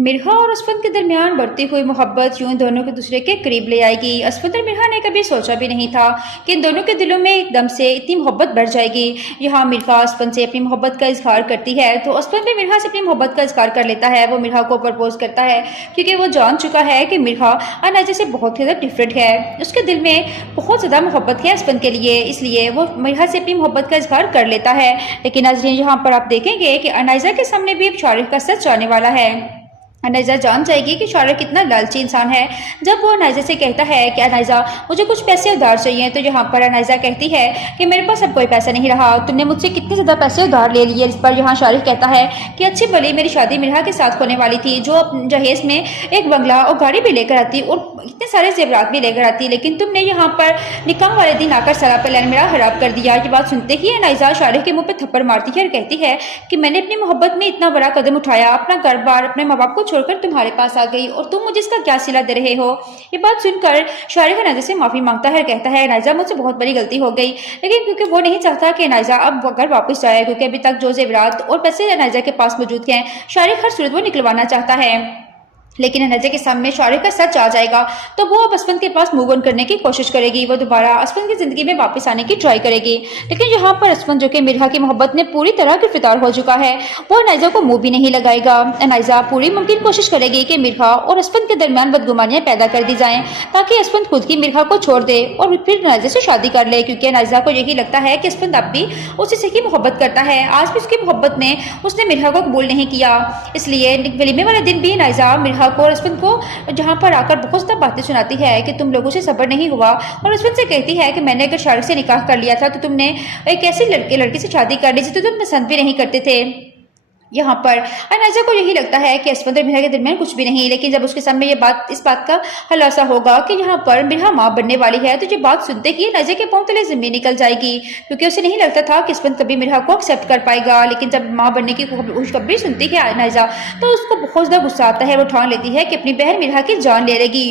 मिर्हा और असफंद के दरमियान बढ़ती हुई मोहब्बत यूं दोनों को दूसरे के करीब ले आएगी। असफंद और मिर्हा ने कभी सोचा भी नहीं था कि इन दोनों के दिलों में एकदम से इतनी मोहब्बत बढ़ जाएगी। यहाँ मिर्हा असफंद से अपनी मोहब्बत का इजहार करती है तो असफंद भी मिर्हा से अपनी मोहब्बत का इजहार कर लेता है। वो मिर्हा को प्रपोज करता है क्योंकि वो जान चुका है कि मिर्हा अनाजा से बहुत ही ज़्यादा डिफरेंट है। उसके दिल में बहुत ज़्यादा मोहब्बत है असफंद के लिए, इसलिए वो मिर्हा से अपनी मोहब्बत का इजहार कर लेता है। लेकिन नाज़रीन, यहाँ पर आप देखेंगे कि अनाजा के सामने भी अब शारिक का सच आने वाला है। अनाइजा जान जाएगी कि शारिक कितना लालची इंसान है। जब वो अनाइजा से कहता है कि अनाइजा मुझे कुछ पैसे उधार चाहिए, तो यहाँ पर अनाइजा कहती है कि मेरे पास अब कोई पैसा नहीं रहा, तुमने मुझसे कितने ज़्यादा पैसे उधार ले लिए। इस पर यहाँ शारिक कहता है कि अच्छी भली मेरी शादी मिर्हा के साथ होने वाली थी, जो जहेज में एक बंगला और गाड़ी भी लेकर आती और इतने सारे जेवरात भी लेकर आती, लेकिन तुमने यहाँ पर निकाह वाले दिन आकर सारा प्लान मेरा खराब कर दिया। ये बात सुनते ही अनाइजा शारिक के मुँह पर थप्पड़ मारती है और कहती है कि मैंने अपनी मोहब्बत में इतना बड़ा कदम उठाया, अपना घर बार अपने माँ बाप को छोड़कर तुम्हारे पास आ गई और तुम मुझे इसका क्या सिला दे रहे हो। ये बात सुनकर शारिक अनाइजा से माफी मांगता है, कहता है अनाइजा मुझसे बहुत बड़ी गलती हो गई। लेकिन क्योंकि वो नहीं चाहता कि अनाइजा अब घर वापस जाए, क्योंकि अभी तक जो जेवरात और पैसे अनाइजा के पास मौजूद हैं, शारिक हर सूरत वो निकलवाना चाहता है। लेकिन अनाइजा के सामने शारिक का सच आ जाएगा तो वो अब असफंद के पास मूव ऑन करने की कोशिश करेगी। वो दोबारा असफंद की जिंदगी में वापस आने की ट्राई करेगी। लेकिन यहाँ पर असफंद, जो कि मिर्हा की मोहब्बत में पूरी तरह गिरफ्तार हो चुका है, वो अनाइजा को मुंह भी नहीं लगाएगा। अनाइजा पूरी मुमकिन कोशिश करेगी कि मिर्हा और असफंद के दरमियान बदगुमानियां पैदा कर दी जाएं, ताकि असफंद खुद ही मिर्हा को छोड़ दे और फिर अनाइजा से शादी कर ले, क्योंकि अनाइजा को यही लगता है कि असफंद अब भी उसी से ही मोहब्बत करता है। आज भी उसकी मोहब्बत में उसने मिर्हा को कबूल नहीं किया। इसलिए वलीमे वाले दिन भी अनाइजा मिर्हा को और असफंद को जहां पर आकर बहुत ज़्यादा बातें सुनाती है कि तुम लोगों से सब्र नहीं हुआ, और असफंद से कहती है कि मैंने अगर शारिक से निकाह कर लिया था तो तुमने एक ऐसी लड़की से शादी कर ली जिसे तुम पसंद भी नहीं करते थे। यहाँ पर अनाइजा को यही लगता है कि असफंद और मिर्हा के दरमियान कुछ भी नहीं। लेकिन जब उसके सामने इस बात का खुलासा होगा कि यहाँ पर मिर्हा माँ बनने वाली है, तो ये बात सुनते ही अनाइजा के पांव तले जमीन निकल जाएगी, क्योंकि उसे नहीं लगता था कि असफंद कभी मिर्हा को एक्सेप्ट कर पाएगा। लेकिन जब माँ बनने की खुशखबरी सुनती है अनाइजा, तो उसको बहुत ज़्यादा गुस्सा आता है। वो ठान लेती है कि अपनी बहन मिर्हा की जान ले लेगी।